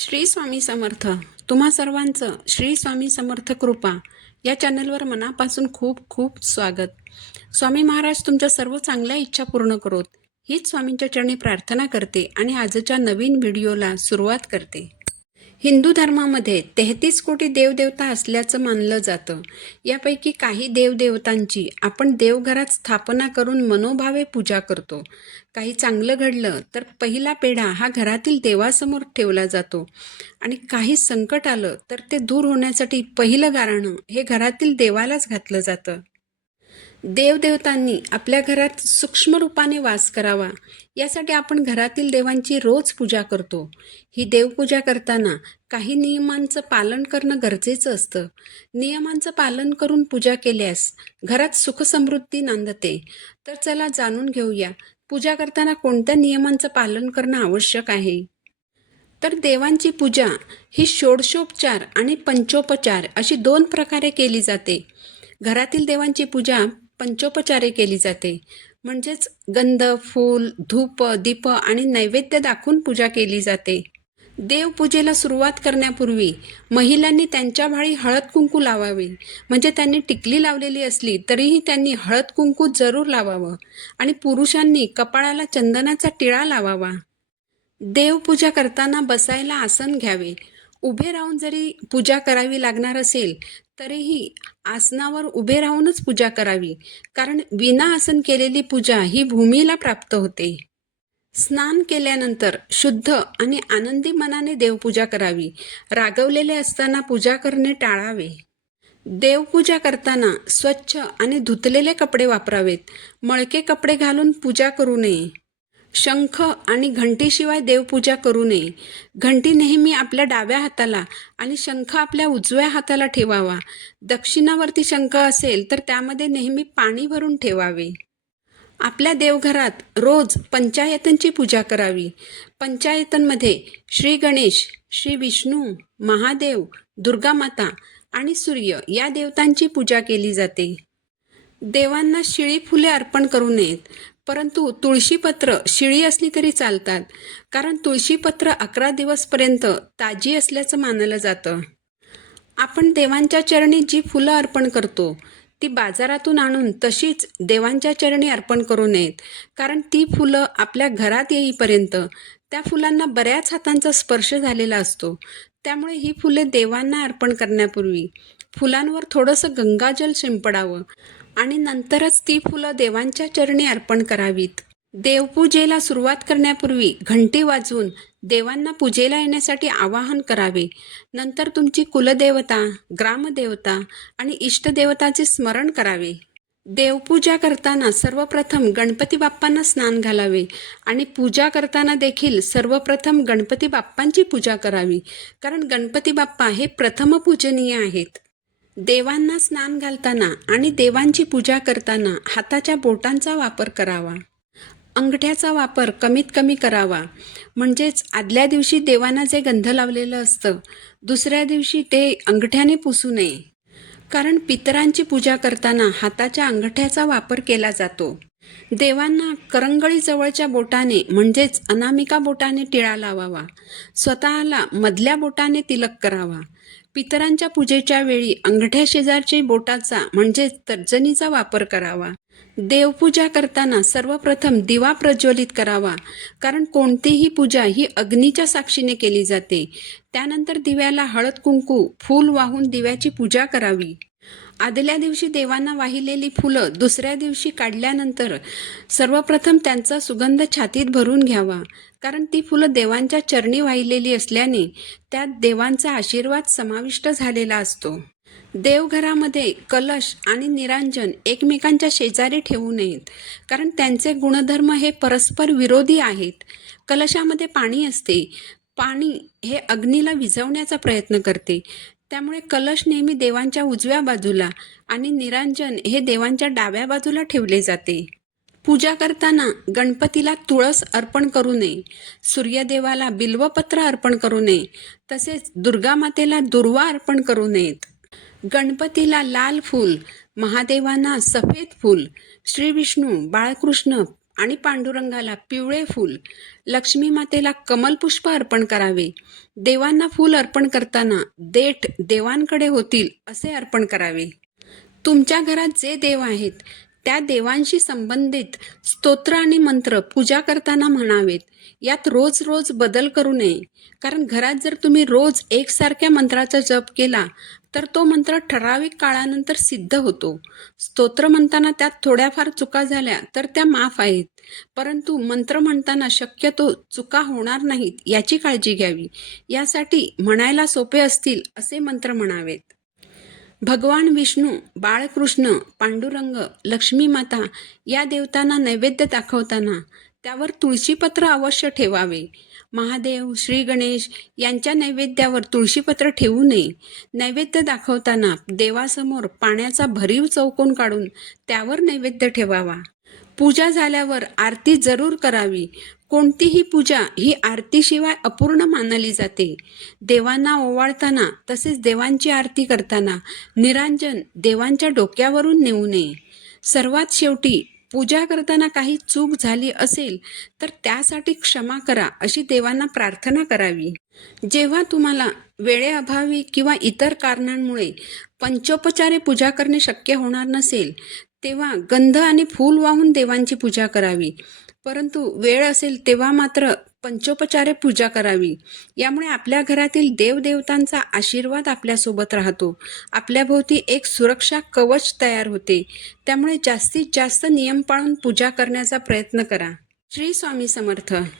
श्री स्वामी समर्थ. तुम्हा सर्वांचं श्री स्वामी समर्थ कृपा. या चॅनलवर मनापासून खूप खूप स्वागत. स्वामी महाराज तुमच्या सर्व चांगल्या इच्छा पूर्ण करोत. हीच स्वामींच्या चरणी प्रार्थना करते आणि आजच्या नवीन व्हिडिओला सुरुवात करते. हिंदू धर्मामध्ये तेहतीस कोटी देवदेवता असल्याचं मानलं जातं. यापैकी काही देवदेवतांची आपण देवघरात स्थापना करून मनोभावे पूजा करतो. काही चांगलं घडलं तर पहिला पेढा हा घरातील देवासमोर ठेवला जातो. आणि काही संकट आलं तर ते दूर होण्यासाठी पहिलं गाराणं हे घरातील देवालाच घातलं जातं. देवदेवतांनी आपल्या घरात सूक्ष्म रूपाने वास करावा. यासाठी आपण घरातील देवांची रोज पूजा करतो. ही देवपूजा करताना काही नियमांचं पालन करणं गरजेचं असतं. नियमांचं पालन करून पूजा केल्यास घरात सुखसमृद्धी नांदते. तर चला जाणून घेऊया पूजा करताना कोणत्या नियमांचं पालन करणं आवश्यक आहे? तर देवांची पूजा ही षोडशोपचार आणि पंचोपचार अशी दोन प्रकारे केली जाते. घरातील देवांची पूजा पंचोपचारे केली जाते. म्हणजेच गंध फूल धूप दीप आणि नैवेद्य दाखवून पूजा केली जाते. देवपूजेला सुरुवात करण्यापूर्वी महिलांनी त्यांच्या भाळी हळद कुंकू लावावे. म्हणजे त्यांनी टिकली लावलेली असली तरीही त्यांनी हळद कुंकू जरूर लावावं आणि पुरुषांनी कपाळाला चंदनाचा टिळा लावावा. देवपूजा करताना बसायला आसन घ्यावे. उभे राहून जरी पूजा करावी लागणार असेल तरीही आसनावर उभे राहूनच पूजा करावी. कारण विना आसन केलेली पूजा ही भूमीला प्राप्त होते. स्नान केल्यानंतर शुद्ध आणि आनंदी मनाने देवपूजा करावी. रागवलेले असताना पूजा करणे टाळावे. देवपूजा करताना स्वच्छ आणि धुतलेले कपडे वापरावेत. मळके कपडे घालून पूजा करू नये. शंख आणि घंटीशिवाय देवपूजा करू नये. घंटी नेहमी आपल्या डाव्या हाताला आणि शंख आपल्या उजव्या हाताला ठेवावा. दक्षिणावरती शंख असेल तर त्यामध्ये नेहमी पाणी भरून ठेवावे. आपल्या देवघरात रोज पंचायतनची पूजा करावी. पंचायतनमध्ये श्री गणेश श्री विष्णू महादेव दुर्गामाता आणि सूर्य या देवतांची पूजा केली जाते. देवांना शिळी फुले अर्पण करू नयेत. परंतु तुळशीपत्र शिळी असली तरी चालतात कारण तुळशीपत्र अकरा दिवसपर्यंत ताजी असल्याचं मानलं जातं. आपण देवांच्या चरणी जी फुलं अर्पण करतो ती बाजारातून आणून तशीच देवांच्या चरणी अर्पण करू नयेत कारण ती फुलं आपल्या घरात येईपर्यंत त्या फुलांना बऱ्याच हातांचा स्पर्श झालेला असतो. त्यामुळे ही फुले देवांना अर्पण करण्यापूर्वी फुलांवर थोडंसं गंगाजल शिंपडावं. आणि नंतरच ती फुलं देवांच्या चरणी अर्पण करावीत. देवपूजेला सुरुवात करण्यापूर्वी घंटी वाजवून देवांना पूजेला येण्यासाठी आवाहन करावे. नंतर तुमची कुलदेवता ग्रामदेवता आणि इष्टदेवताचे स्मरण करावे. देवपूजा करताना सर्वप्रथम गणपती बाप्पांना स्नान घालावे आणि पूजा करताना देखील सर्वप्रथम गणपती बाप्पांची पूजा करावी. कारण गणपती बाप्पा हे प्रथम पूजनीय आहेत. देवांना स्नान घालताना आणि देवांची पूजा करताना हाताच्या बोटांचा वापर करावा. अंगठ्याचा वापर कमीत कमी करावा. म्हणजेच आदल्या दिवशी देवांना जे गंध लावलेलं असतं दुसऱ्या दिवशी ते अंगठ्याने पुसू नये. कारण पितरांची पूजा करताना हाताच्या अंगठ्याचा वापर केला जातो. देवांना करंगळी जवळच्या बोटाने म्हणजेच अनामिका बोटाने टिळा लावावा. स्वतःला मधल्या बोटाने तिलक करावा. पितरांच्या पूजेच्या वेळी अंगठ्या शेजारच्या बोटाचा म्हणजेच तर्जनीचा वापर करावा. देवपूजा करताना सर्वप्रथम दिवा प्रज्वलित करावा कारण कोणतीही पूजा ही अग्नीच्या साक्षीने केली जाते. त्यानंतर दिव्याला हळद कुंकू फूल वाहून दिव्याची पूजा करावी. आदल्या दिवशी देवांना वाहिलेली फुलं दुसऱ्या दिवशी काढल्यानंतर सर्वप्रथम त्यांचा सुगंध छातीत भरून घ्यावा. कारण ती फुलं देवांच्या चरणी वाहिलेली असल्याने त्यात देवांचा आशीर्वाद समाविष्ट झालेला असतो. देवघरामध्ये कलश आणि निरांजन एकमेकांच्या शेजारी ठेवू नयेत. कारण त्यांचे गुणधर्म हे परस्पर विरोधी आहेत. कलशामध्ये पाणी असते. पाणी हे अग्नीला विझवण्याचा प्रयत्न करते. त्यामुळे कलश नेहमी देवांच्या उजव्या बाजूला आणि निरांजन हे देवांच्या डाव्या बाजूला ठेवले जाते. पूजा करताना गणपतीला तुळस अर्पण करू नये सूर्यदेवाला बिल्वपत्र अर्पण करू नये तसेच दुर्गामातेला दुर्वा अर्पण करू नयेत. गणपतीला लाल फूल महादेवांना सफेद फूल श्रीविष्णू बाळकृष्ण आणि पांडुरंगाला पिवळे फूल लक्ष्मी मातेला कमलपुष्प अर्पण करावे. देवांना फूल अर्पण करताना देठ देवांकडे होतील असे अर्पण करावे. तुमच्या घरात जे देव आहेत त्या देवांशी संबंधित स्तोत्र आणि मंत्र पूजा करताना म्हणावेत. यात रोज रोज बदल करू नये. कारण घरात जर तुम्ही रोज एकसारख्या मंत्राचा जप केला तर तो मंत्र ठराविक काळानंतर सिद्ध होतो. स्तोत्र म्हणताना त्यात थोड्याफार चुका झाल्या तर त्या माफ आहेत. परंतु मंत्र म्हणताना शक्यतो चुका होणार नाहीत याची काळजी घ्यावी. यासाठी म्हणायला सोपे असतील असे मंत्र म्हणावेत. भगवान विष्णू बाळकृष्ण पांडुरंग लक्ष्मी माता या देवतांना नैवेद्य दाखवताना त्यावर तुळशीपत्र अवश्य ठेवावे. महादेव श्री गणेश यांच्या नैवेद्यावर तुळशीपत्र ठेवू नये. नैवेद्य दाखवताना देवासमोर पाण्याचा भरीव चौकोन काढून त्यावर नैवेद्य ठेवावा. पूजा झाल्यावर आरती जरूर करावी. कोणतीही पूजा ही आरतीशिवाय अपूर्ण मानली जाते. देवांना ओवाळताना तसेच देवांची आरती करताना निरांजन देवांच्या डोक्यावरून नेऊ नये. सर्वात शेवटी पूजा करताना काही चूक झाली असेल तर त्यासाठी क्षमा करा अशी देवांना प्रार्थना करावी. जेव्हा तुम्हाला वेळेअभावी किंवा इतर कारणांमुळे पंचोपचारे पूजा करणे शक्य होणार नसेल तेव्हा गंध आणि फूल वाहून देवांची पूजा करावी. परंतु वेळ असेल तेव्हा मात्र पंचोपचारे पूजा करावी. यामुळे आपल्या घरातील देवदेवतांचा आशीर्वाद आपल्यासोबत राहतो. आपल्याभोवती एक सुरक्षा कवच तयार होते. त्यामुळे जास्तीत जास्त नियम पाळून पूजा करण्याचा प्रयत्न करा. श्री स्वामी समर्थ.